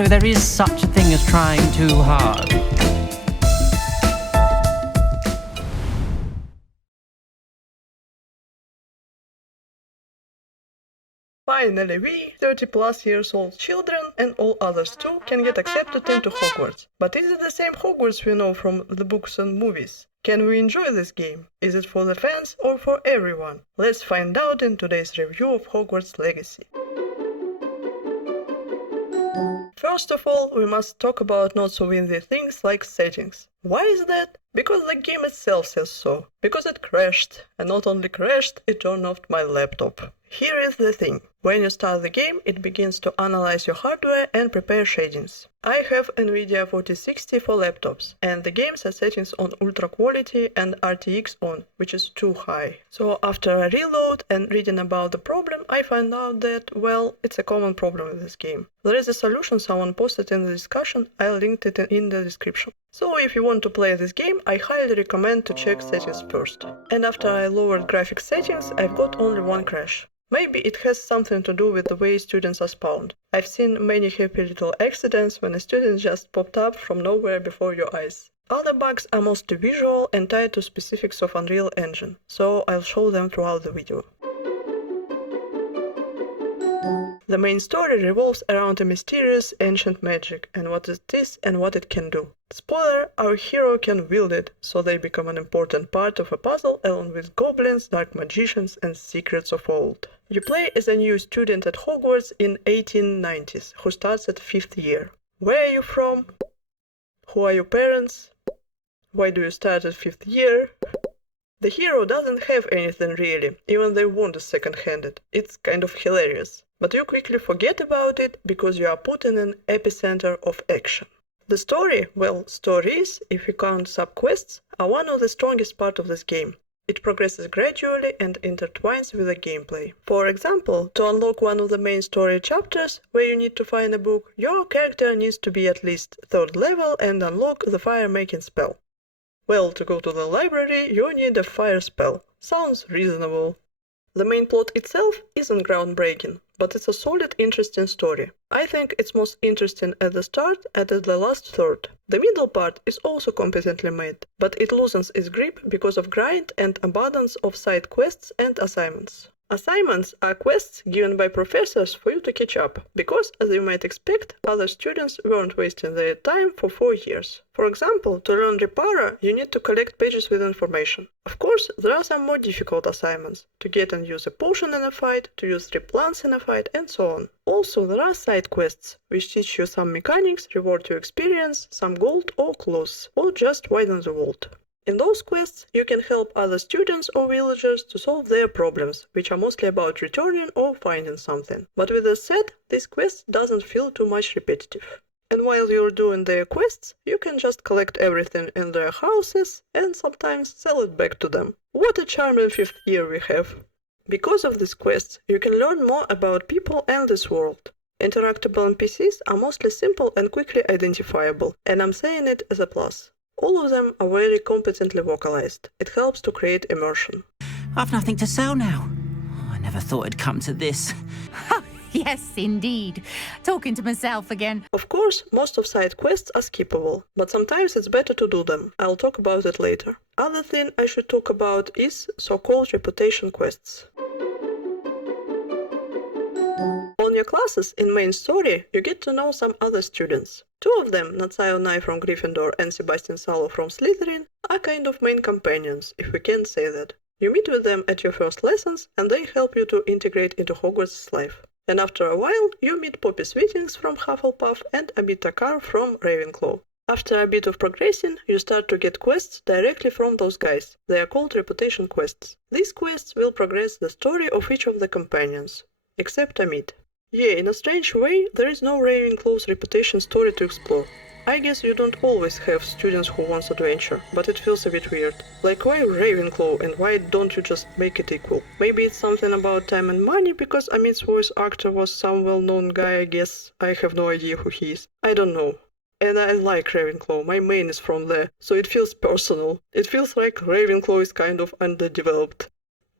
know, there is such a thing as trying too hard. Finally, we, 30+ years old children, and all others too, can get accepted into Hogwarts. But is it the same Hogwarts we know from the books and movies? Can we enjoy this game? Is it for the fans or for everyone? Let's find out in today's review of Hogwarts Legacy. First of all, we must talk about not so windy things like settings. Why is that? Because the game itself says so. Because it crashed. And not only crashed, it turned off my laptop. Here is the thing. When you start the game, it begins to analyze your hardware and prepare shadings. I have NVIDIA 4060 for laptops, and the game has settings on ultra quality and RTX on, which is too high. So after a reload and reading about the problem, I find out that, well, it's a common problem with this game. There is a solution someone posted in the discussion, I linked it in the description. So if you want to play this game, I highly recommend to check settings first. And after I lowered graphics settings, I've got only one crash. Maybe it has something to do with the way students are spawned. I've seen many happy little accidents when a student just popped up from nowhere before your eyes. Other bugs are mostly visual and tied to specifics of Unreal Engine, so I'll show them throughout the video. The main story revolves around a mysterious ancient magic and what it is and what it can do. Spoiler, our hero can wield it, so they become an important part of a puzzle along with goblins, dark magicians and secrets of old. You play as a new student at Hogwarts in 1890s, who starts at 5th year. Where are you from? Who are your parents? Why do you start at 5th year? The hero doesn't have anything really, even their wound is second-handed. It's kind of hilarious. But you quickly forget about it because you are put in an epicenter of action. The story, well, stories, if you count sub-quests, are one of the strongest parts of this game. It progresses gradually and intertwines with the gameplay. For example, to unlock one of the main story chapters, where you need to find a book, your character needs to be at least 3rd level and unlock the fire-making spell. Well, to go to the library, you need a fire spell. Sounds reasonable. The main plot itself isn't groundbreaking, but it's a solid, interesting story. I think it's most interesting at the start and at the last third. The middle part is also competently made, but it loosens its grip because of grind and abundance of side quests and assignments. Assignments are quests given by professors for you to catch up, because, as you might expect, other students weren't wasting their time for 4 years. For example, to learn Repara, you need to collect pages with information. Of course, there are some more difficult assignments, to get and use a potion in a fight, to use 3 plants in a fight, and so on. Also, there are side quests, which teach you some mechanics, reward your experience, some gold or clothes, or just widen the world. In those quests, you can help other students or villagers to solve their problems, which are mostly about returning or finding something. But with that said, this quest doesn't feel too much repetitive. And while you're doing their quests, you can just collect everything in their houses and sometimes sell it back to them. What a charming 5th year we have! Because of these quests, you can learn more about people and this world. Interactable NPCs are mostly simple and quickly identifiable, and I'm saying it as a plus. All of them are very competently vocalized. It helps to create immersion. I've nothing to sell now. I never thought it'd come to this. Yes, indeed. Talking to myself again. Of course, most of side quests are skippable, but sometimes it's better to do them. I'll talk about it later. Other thing I should talk about is so-called reputation quests. On your classes in main story, you get to know some other students. 2 of them, Natsuo Nai from Gryffindor and Sebastian Salo from Slytherin, are kind of main companions, if we can say that. You meet with them at your first lessons, and they help you to integrate into Hogwarts' life. And after a while, you meet Poppy Sweetings from Hufflepuff and Abit Takar from Ravenclaw. After a bit of progressing, you start to get quests directly from those guys. They are called reputation quests. These quests will progress the story of each of the companions, except Amit. Yeah, in a strange way, there is no Ravenclaw's reputation story to explore. I guess you don't always have students who want adventure, but it feels a bit weird. Like, why Ravenclaw and why don't you just make it equal? Maybe it's something about time and money, because Amit's voice actor was some well-known guy, I guess. I have no idea who he is. I don't know. And I like Ravenclaw, my main is from there, so it feels personal. It feels like Ravenclaw is kind of underdeveloped.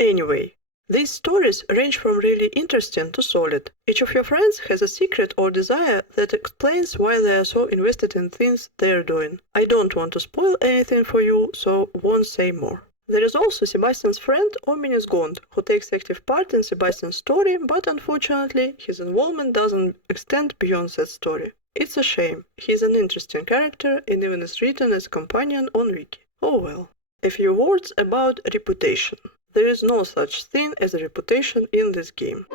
Anyway, These stories range from really interesting to solid. Each of your friends has a secret or desire that explains why they are so invested in things they are doing. I don't want to spoil anything for you, so won't say more. There is also Sebastian's friend Ominous Gond, who takes active part in Sebastian's story, but unfortunately his involvement doesn't extend beyond that story. It's a shame. He's an interesting character and even is written as a companion on Wiki. Oh well. A few words about reputation. There is no such thing as a reputation in this game.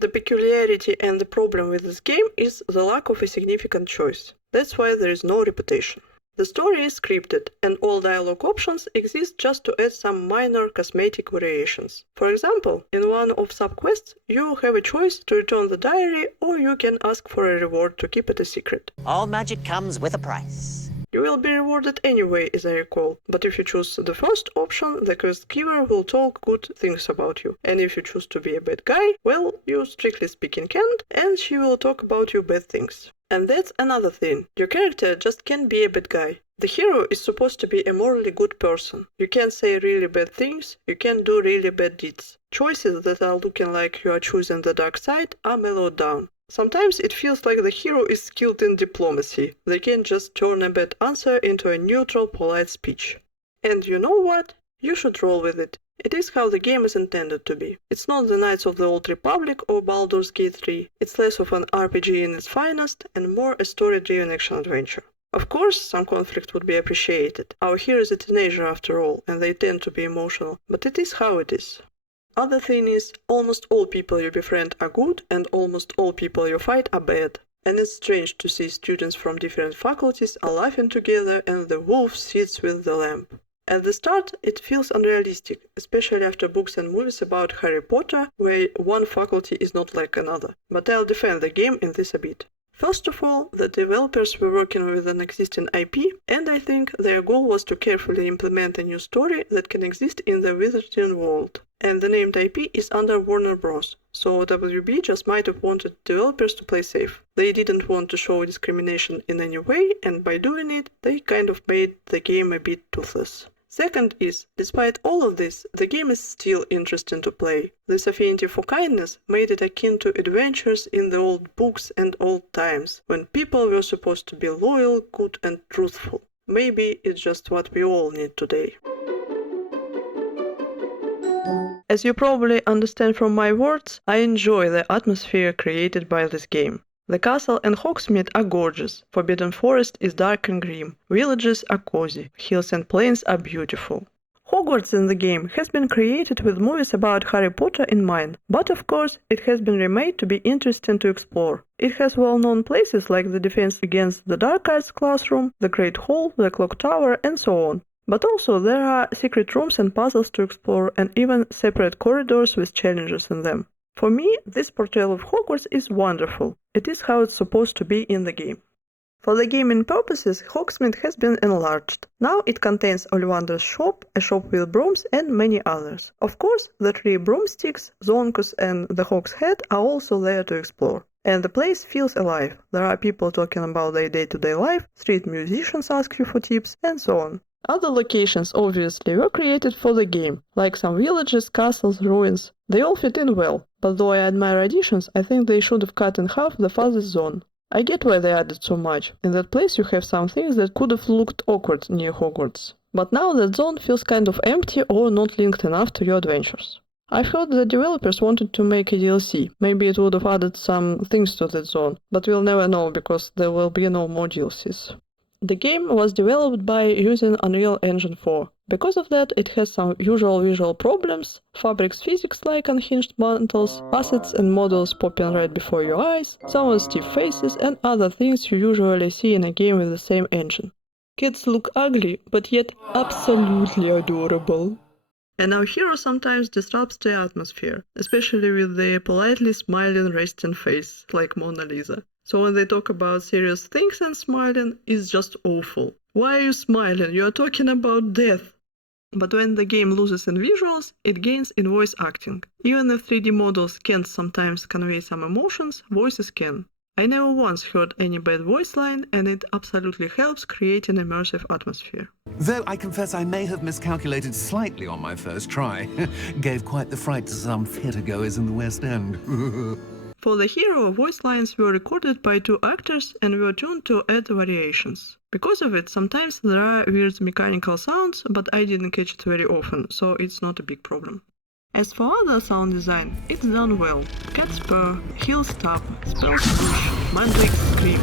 The peculiarity and the problem with this game is the lack of a significant choice. That's why there is no reputation. The story is scripted, and all dialogue options exist just to add some minor cosmetic variations. For example, in one of sub-quests, you have a choice to return the diary, or you can ask for a reward to keep it a secret. All magic comes with a price. You will be rewarded anyway, as I recall, but if you choose the first option, the quest giver will talk good things about you, and if you choose to be a bad guy, well, you strictly speaking can't, and she will talk about you bad things. And that's another thing. Your character just can't be a bad guy. The hero is supposed to be a morally good person. You can't say really bad things, you can't do really bad deeds. Choices that are looking like you are choosing the dark side are mellowed down. Sometimes it feels like the hero is skilled in diplomacy. They can just turn a bad answer into a neutral, polite speech. And you know what? You should roll with it. It is how the game is intended to be. It's not the Knights of the Old Republic or Baldur's Gate 3. It's less of an RPG in its finest and more a story-driven action-adventure. Of course, some conflict would be appreciated. Our hero is a teenager after all, and they tend to be emotional, but it is how it is. Other thing is, almost all people you befriend are good, and almost all people you fight are bad. And it's strange to see students from different faculties are laughing together and the wolf sits with the lamb. At the start, it feels unrealistic, especially after books and movies about Harry Potter, where one faculty is not like another. But I'll defend the game in this a bit. First of all, the developers were working with an existing IP, and I think their goal was to carefully implement a new story that can exist in the Wizarding world. And the named IP is under Warner Bros., so WB just might have wanted developers to play safe. They didn't want to show discrimination in any way, and by doing it, they kind of made the game a bit toothless. Second is, despite all of this, the game is still interesting to play. This affinity for kindness made it akin to adventures in the old books and old times, when people were supposed to be loyal, good and truthful. Maybe it's just what we all need today. As you probably understand from my words, I enjoy the atmosphere created by this game. The castle and Hogsmeade are gorgeous, Forbidden Forest is dark and grim, villages are cozy, hills and plains are beautiful. Hogwarts in the game has been created with movies about Harry Potter in mind, but of course it has been remade to be interesting to explore. It has well-known places like the Defense Against the Dark Arts classroom, the Great Hall, the Clock Tower and so on. But also there are secret rooms and puzzles to explore and even separate corridors with challenges in them. For me, this portrayal of Hogwarts is wonderful. It is how it's supposed to be in the game. For the gaming purposes, Hogsmeade has been enlarged. Now it contains Ollivander's shop, a shop with brooms and many others. Of course, the 3 broomsticks, Zonkus and the Hog's Head are also there to explore. And the place feels alive. There are people talking about their day-to-day life, street musicians ask you for tips, and so on. Other locations obviously were created for the game, like some villages, castles, ruins. They all fit in well, but though I admire additions, I think they should have cut in half the farthest zone. I get why they added so much. In that place you have some things that could have looked awkward near Hogwarts. But now that zone feels kind of empty or not linked enough to your adventures. I've heard that developers wanted to make a DLC. Maybe it would have added some things to that zone, but we'll never know because there will be no more DLCs. The game was developed by using Unreal Engine 4. Because of that, it has some usual visual problems, fabrics physics like unhinged mantles, assets and models popping right before your eyes, some stiff faces and other things you usually see in a game with the same engine. Kids look ugly, but yet absolutely adorable. And our hero sometimes disrupts the atmosphere, especially with their politely smiling resting face, like Mona Lisa. So when they talk about serious things and smiling, it's just awful. Why are you smiling? You are talking about death. But when the game loses in visuals, it gains in voice acting. Even if 3D models can't sometimes convey some emotions, voices can. I never once heard any bad voice line, and it absolutely helps create an immersive atmosphere. Though I confess I may have miscalculated slightly on my first try. Gave quite the fright to some theatre-goers in the West End. For the hero, voice lines were recorded by 2 actors and were tuned to add variations. Because of it, sometimes there are weird mechanical sounds, but I didn't catch it very often, so it's not a big problem. As for other sound design, it's done well. Cat's purr, heels tap, spells push, mandrake's scream.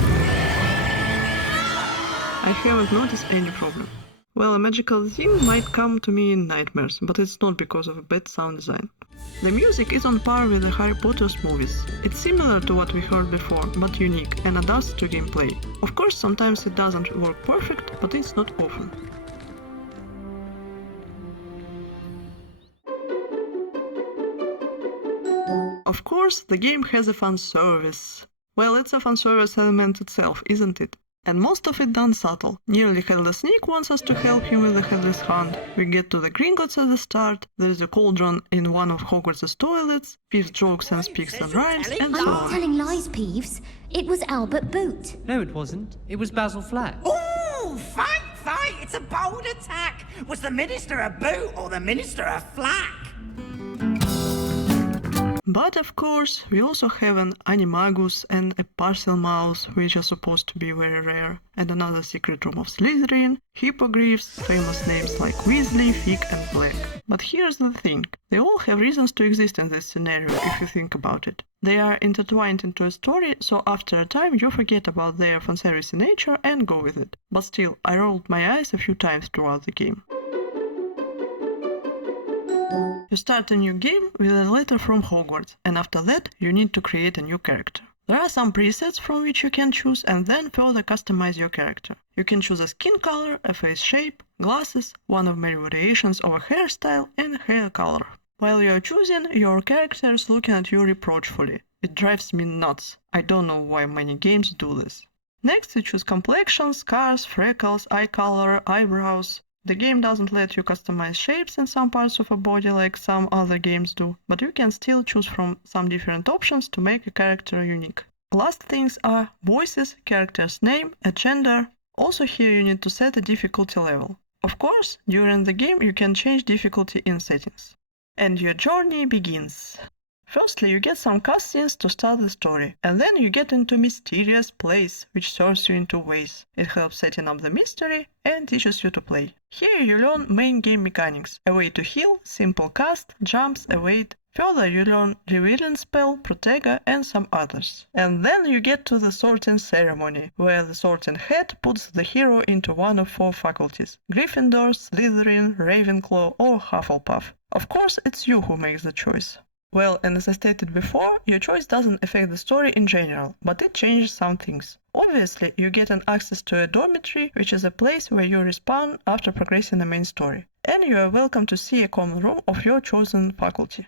I haven't noticed any problem. Well, a magical theme might come to me in nightmares, but it's not because of a bad sound design. The music is on par with the Harry Potter's movies. It's similar to what we heard before, but unique, and adapts to gameplay. Of course, sometimes it doesn't work perfect, but it's not often. Of course, the game has a fan service. Well, it's a fanservice element itself, isn't it? And most of it done subtle. Nearly Headless Sneak wants us to help him with the Headless Hunt. We get to the Gringotts at the start, there's a Cauldron in one of Hogwarts' toilets, Peeves jokes and speaks and rhymes, and so I'm not on. telling lies, Peeves. It was Albert Boot. No, it wasn't. It was Basil Flack. Ooh, fight! It's a bold attack! Was the Minister a boot or the Minister a flack? But of course, we also have an Animagus and a Parcel Mouse, which are supposed to be very rare, and another secret room of Slytherin, hippogriffs, famous names like Weasley, Fig and Black. But here's the thing, they all have reasons to exist in this scenario if you think about it. They are intertwined into a story, so after a time you forget about their fanservice nature and go with it. But still, I rolled my eyes a few times throughout the game. You start a new game with a letter from Hogwarts, and after that you need to create a new character. There are some presets from which you can choose and then further customize your character. You can choose a skin color, a face shape, glasses, one of many variations of a hairstyle, and hair color. While you are choosing, your character is looking at you reproachfully. It drives me nuts. I don't know why many games do this. Next you choose complexion, scars, freckles, eye color, eyebrows. The game doesn't let you customize shapes in some parts of a body like some other games do, but you can still choose from some different options to make a character unique. Last things are voices, character's name, a gender. Also here you need to set a difficulty level. Of course, during the game you can change difficulty in settings. And your journey begins. Firstly, you get some cutscenes to start the story, and then you get into a mysterious place, which serves you in 2 ways. It helps setting up the mystery and teaches you to play. Here you learn main game mechanics, a way to heal, simple cast, jumps, evade. Further you learn revealing spell, protega and some others. And then you get to the sorting ceremony, where the sorting head puts the hero into one of 4 faculties: Gryffindor, Slytherin, Ravenclaw or Hufflepuff. Of course, it's you who makes the choice. Well, and as I stated before, your choice doesn't affect the story in general, but it changes some things. Obviously, you get an access to a dormitory, which is a place where you respawn after progressing the main story. And you are welcome to see a common room of your chosen faculty.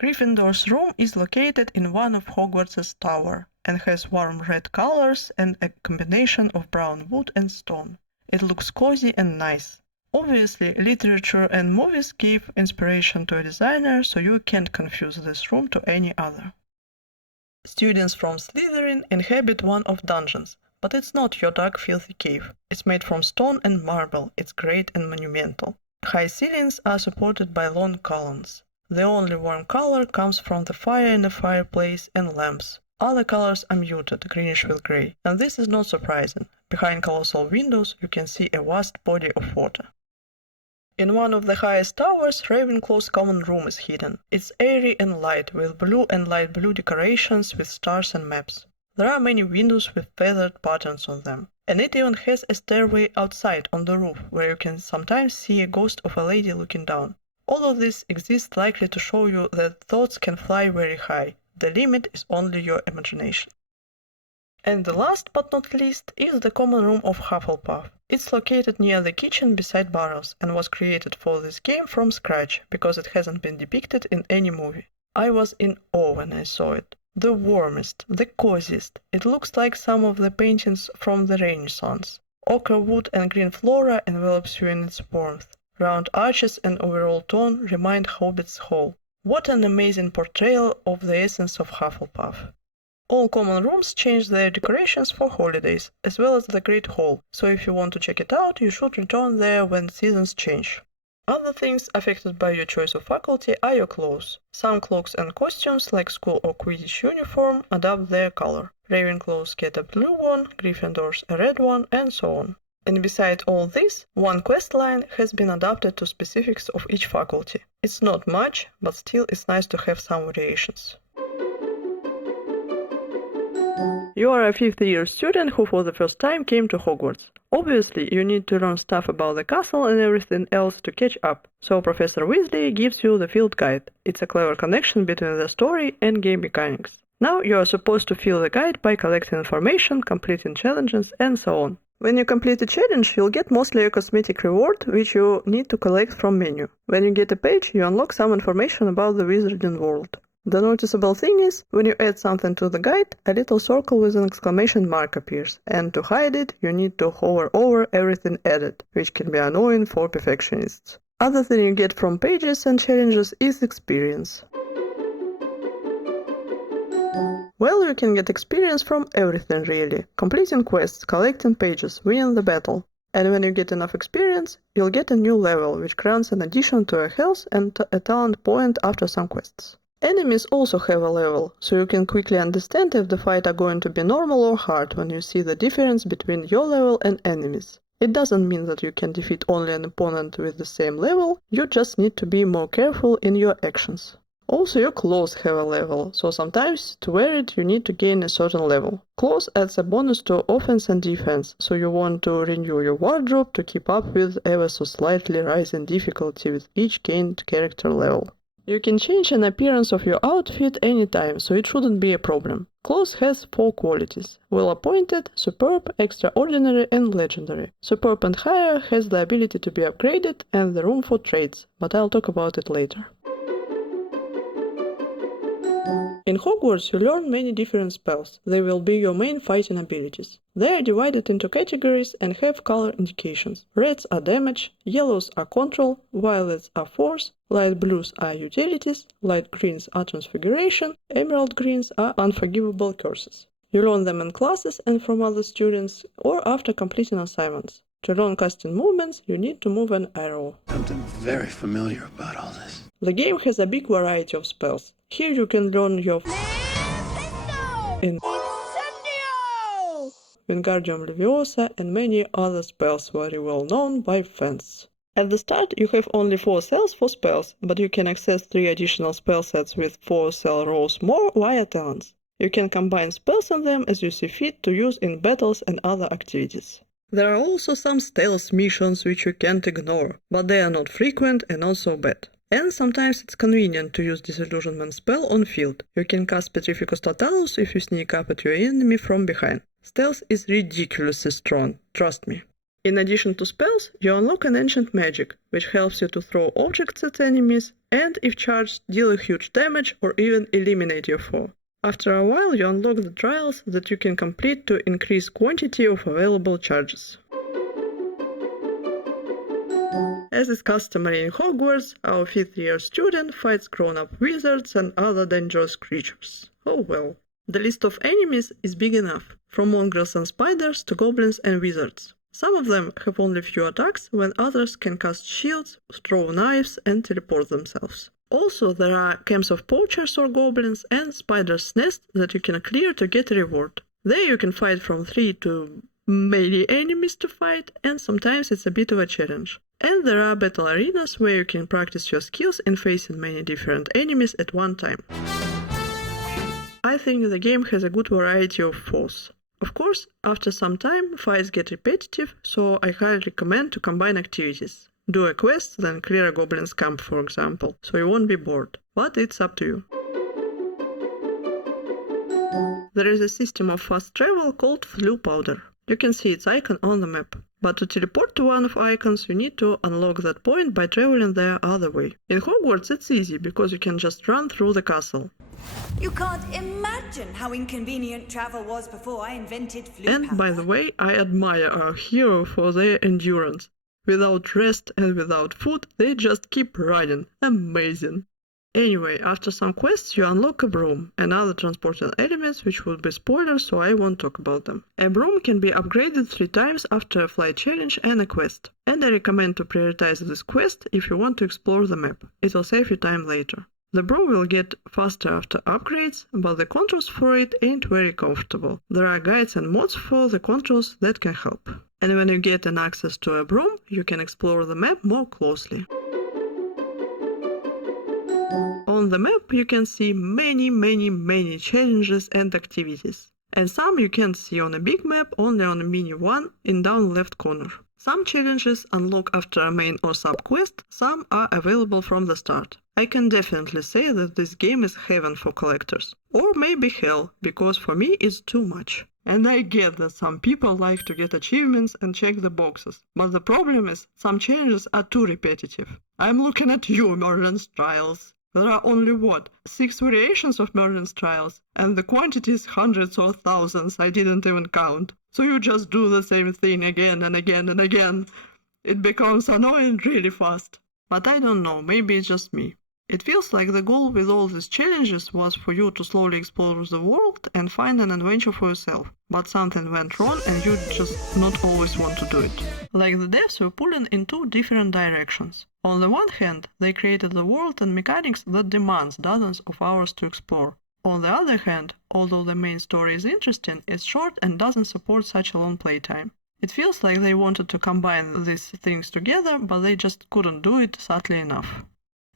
Gryffindor's room is located in one of Hogwarts' tower, and has warm red colors and a combination of brown wood and stone. It looks cozy and nice. Obviously, literature and movies gave inspiration to a designer, so you can't confuse this room to any other. Students from Slytherin inhabit one of dungeons, but it's not your dark filthy cave. It's made from stone and marble, it's great and monumental. High ceilings are supported by long columns. The only warm color comes from the fire in the fireplace and lamps. Other colors are muted, greenish with grey, and this is not surprising. Behind colossal windows you can see a vast body of water. In one of the highest towers, Ravenclaw's common room is hidden. It's airy and light, with blue and light blue decorations with stars and maps. There are many windows with feathered patterns on them, and it even has a stairway outside on the roof, where you can sometimes see a ghost of a lady looking down. All of this exists likely to show you that thoughts can fly very high. The limit is only your imagination. And the last but not least is the common room of Hufflepuff. It's located near the kitchen beside Barrow's and was created for this game from scratch because it hasn't been depicted in any movie. I was in awe when I saw it. The warmest, the coziest. It looks like some of the paintings from the Renaissance. Ochre wood and green flora envelops you in its warmth. Round arches and overall tone remind Hobbit's Hall. What an amazing portrayal of the essence of Hufflepuff. All common rooms change their decorations for holidays, as well as the Great Hall, so if you want to check it out, you should return there when seasons change. Other things affected by your choice of faculty are your clothes. Some cloaks and costumes, like school or Quidditch uniform, adopt their color. Ravenclaws get a blue one, Gryffindors a red one, and so on. And besides all this, one quest line has been adapted to specifics of each faculty. It's not much, but still it's nice to have some variations. You are a 5th-year student who for the first time came to Hogwarts. Obviously, you need to learn stuff about the castle and everything else to catch up, so Professor Weasley gives you the field guide. It's a clever connection between the story and game mechanics. Now you are supposed to fill the guide by collecting information, completing challenges, and so on. When you complete a challenge, you'll get mostly a cosmetic reward, which you need to collect from menu. When you get a page, you unlock some information about the wizarding world. The noticeable thing is, when you add something to the guide, a little circle with an exclamation mark appears, and to hide it, you need to hover over everything added, which can be annoying for perfectionists. Other thing you get from pages and challenges is experience. Well, you can get experience from everything really. Completing quests, collecting pages, winning the battle. And when you get enough experience, you'll get a new level, which grants an addition to a health and a talent point after some quests. Enemies also have a level, so you can quickly understand if the fight are going to be normal or hard when you see the difference between your level and enemies. It doesn't mean that you can defeat only an opponent with the same level, you just need to be more careful in your actions. Also, your clothes have a level, so sometimes to wear it you need to gain a certain level. Clothes adds a bonus to offense and defense, so you want to renew your wardrobe to keep up with ever so slightly rising difficulty with each gained character level. You can change an appearance of your outfit anytime, so it shouldn't be a problem. Clothes has 4 qualities: well appointed, superb, extraordinary, and legendary. Superb and higher has the ability to be upgraded and the room for trades, but I'll talk about it later. In Hogwarts, you learn many different spells. They will be your main fighting abilities. They are divided into categories and have color indications. Reds are damage, yellows are control, violets are force, light blues are utilities, light greens are transfiguration, emerald greens are unforgivable curses. You learn them in classes and from other students, or after completing assignments. To learn casting movements, you need to move an arrow. Something very familiar about all this. The game has a big variety of spells. Here you can learn your Wingardium Leviosa and many other spells very well known by fans. At the start you have only 4 cells for spells, but you can access 3 additional spell sets with 4 cell rows more via talents. You can combine spells in them as you see fit to use in battles and other activities. There are also some stealth missions which you can't ignore, but they are not frequent and not so bad. And sometimes it's convenient to use Disillusionment spell on field. You can cast Petrificus Totalus if you sneak up at your enemy from behind. Stealth is ridiculously strong, trust me. In addition to spells, you unlock an ancient magic, which helps you to throw objects at enemies and, if charged, deal a huge damage or even eliminate your foe. After a while you unlock the trials that you can complete to increase quantity of available charges. As is customary in Hogwarts, our 5th-year student fights grown-up wizards and other dangerous creatures. Oh well. The list of enemies is big enough, from mongrels and spiders to goblins and wizards. Some of them have only few attacks, when others can cast shields, throw knives and teleport themselves. Also, there are camps of poachers or goblins and spiders' nests that you can clear to get a reward. There you can fight from 3 to many enemies to fight, and sometimes it's a bit of a challenge. And there are battle arenas where you can practice your skills in facing many different enemies at one time. I think the game has a good variety of foes. Of course, after some time, fights get repetitive, so I highly recommend to combine activities. Do a quest, then clear a goblin's camp, for example, so you won't be bored. But it's up to you. There is a system of fast travel called Floo Powder. You can see its icon on the map. But to teleport to one of icons, you need to unlock that point by traveling the other way. In Hogwarts it's easy, because you can just run through the castle. You can't imagine how inconvenient travel was before I invented Floo Powder. And by the way, I admire our hero for their endurance. Without rest and without food, they just keep running. Amazing. Anyway, after some quests, you unlock a broom and other transporting elements, which would be spoilers, so I won't talk about them. A broom can be upgraded 3 times after a flight challenge and a quest, and I recommend to prioritize this quest if you want to explore the map. It will save you time later. The broom will get faster after upgrades, but the controls for it ain't very comfortable. There are guides and mods for the controls that can help. And when you get an access to a broom, you can explore the map more closely. On the map you can see many challenges and activities. And some you can't see on a big map, only on a mini one in down left corner. Some challenges unlock after a main or sub quest, some are available from the start. I can definitely say that this game is heaven for collectors. Or maybe hell, because for me it's too much. And I get that some people like to get achievements and check the boxes, but the problem is some challenges are too repetitive. I'm looking at you, Merlin's Trials. There are only, 6 variations of Merlin's Trials, and the quantity is hundreds or thousands, I didn't even count. So you just do the same thing again and again and again. It becomes annoying really fast. But I don't know, maybe it's just me. It feels like the goal with all these challenges was for you to slowly explore the world and find an adventure for yourself. But something went wrong and you just not always want to do it. Like the devs were pulling in 2 different directions. On the one hand, they created the world and mechanics that demands dozens of hours to explore. On the other hand, although the main story is interesting, it's short and doesn't support such a long playtime. It feels like they wanted to combine these things together, but they just couldn't do it subtly enough.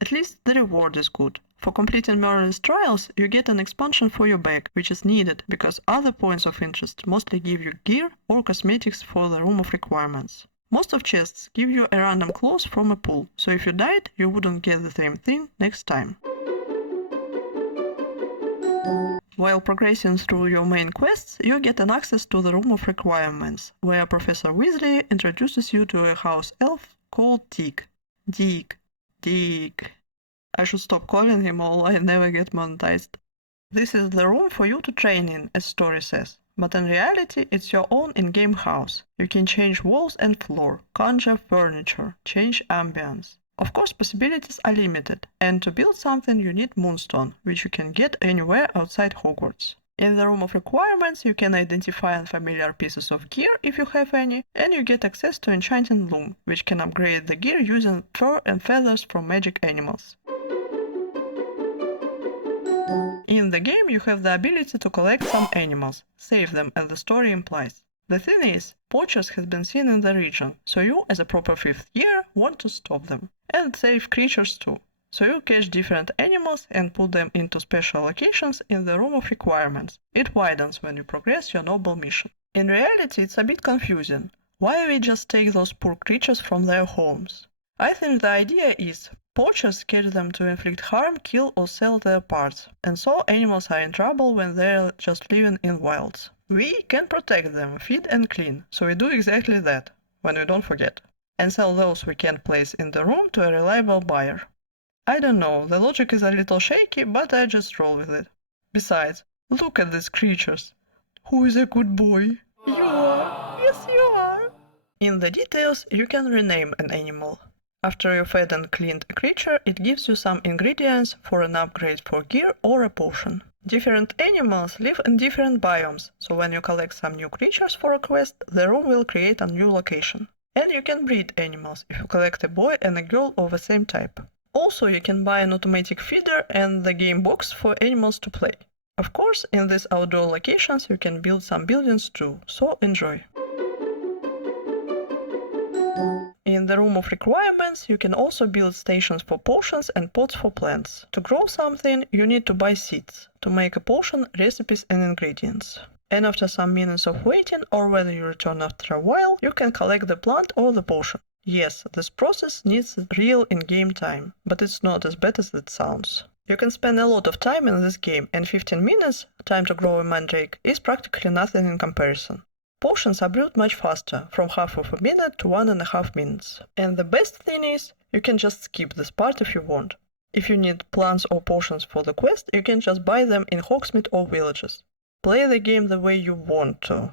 At least the reward is good. For completing Merlin's Trials, you get an expansion for your bag, which is needed because other points of interest mostly give you gear or cosmetics for the room of requirements. Most of chests give you a random clothes from a pool, so if you died, you wouldn't get the same thing next time. While progressing through your main quests, you get an access to the Room of Requirements, where Professor Weasley introduces you to a house elf called Dig. Dig. I should stop calling him or I never get monetized. This is the room for you to train in, as story says. But in reality, it's your own in-game house. You can change walls and floor, conjure furniture, change ambience. Of course, possibilities are limited, and to build something you need Moonstone, which you can get anywhere outside Hogwarts. In the Room of Requirements, you can identify unfamiliar pieces of gear if you have any, and you get access to Enchanting Loom, which can upgrade the gear using fur and feathers from magic animals. In the game, you have the ability to collect some animals, save them as the story implies. The thing is, poachers have been seen in the region, so you, as a proper 5th year, want to stop them. And save creatures too. So you catch different animals and put them into special locations in the Room of Requirements. It widens when you progress your noble mission. In reality, it's a bit confusing. Why we just take those poor creatures from their homes? I think the idea is, poachers catch them to inflict harm, kill or sell their parts, and so animals are in trouble when they're just living in wilds. We can protect them, feed and clean, so we do exactly that, when we don't forget, and sell those we can't place in the room to a reliable buyer. I don't know, the logic is a little shaky, but I just roll with it. Besides, look at these creatures. Who is a good boy? You are! Yes, you are! In the details, you can rename an animal. After you fed and cleaned a creature, it gives you some ingredients for an upgrade for gear or a potion. Different animals live in different biomes, so when you collect some new creatures for a quest, the room will create a new location. And you can breed animals if you collect a boy and a girl of the same type. Also, you can buy an automatic feeder and the game box for animals to play. Of course, in these outdoor locations you can build some buildings too, so enjoy. In the Room of Requirements, you can also build stations for potions and pots for plants. To grow something, you need to buy seeds. To make a potion, recipes and ingredients. And after some minutes of waiting, or whether you return after a while, you can collect the plant or the potion. Yes, this process needs real in-game time, but it's not as bad as it sounds. You can spend a lot of time in this game, and 15 minutes, time to grow a mandrake, is practically nothing in comparison. Potions are brewed much faster, from half of a minute to 1.5 minutes. And the best thing is, you can just skip this part if you want. If you need plants or potions for the quest, you can just buy them in Hogsmeade or villages. Play the game the way you want to.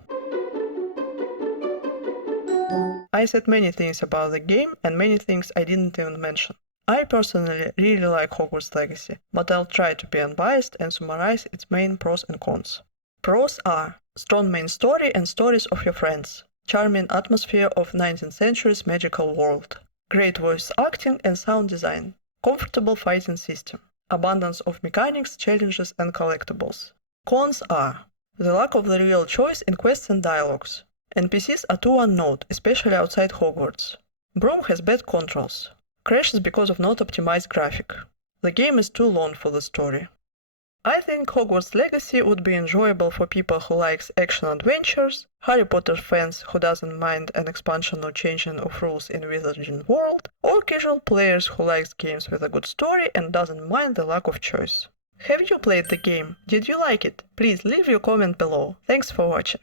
I said many things about the game and many things I didn't even mention. I personally really like Hogwarts Legacy, but I'll try to be unbiased and summarize its main pros and cons. Pros are strong main story and stories of your friends, charming atmosphere of 19th century's magical world, great voice acting and sound design, comfortable fighting system, abundance of mechanics, challenges and collectibles. Cons are the lack of the real choice in quests and dialogues. NPCs are too one-note, especially outside Hogwarts. Broom has bad controls. Crashes because of not optimized graphic. The game is too long for the story. I think Hogwarts Legacy would be enjoyable for people who likes action adventures, Harry Potter fans who doesn't mind an expansion or changing of rules in Wizarding World, or casual players who likes games with a good story and doesn't mind the lack of choice. Have you played the game? Did you like it? Please leave your comment below. Thanks for watching.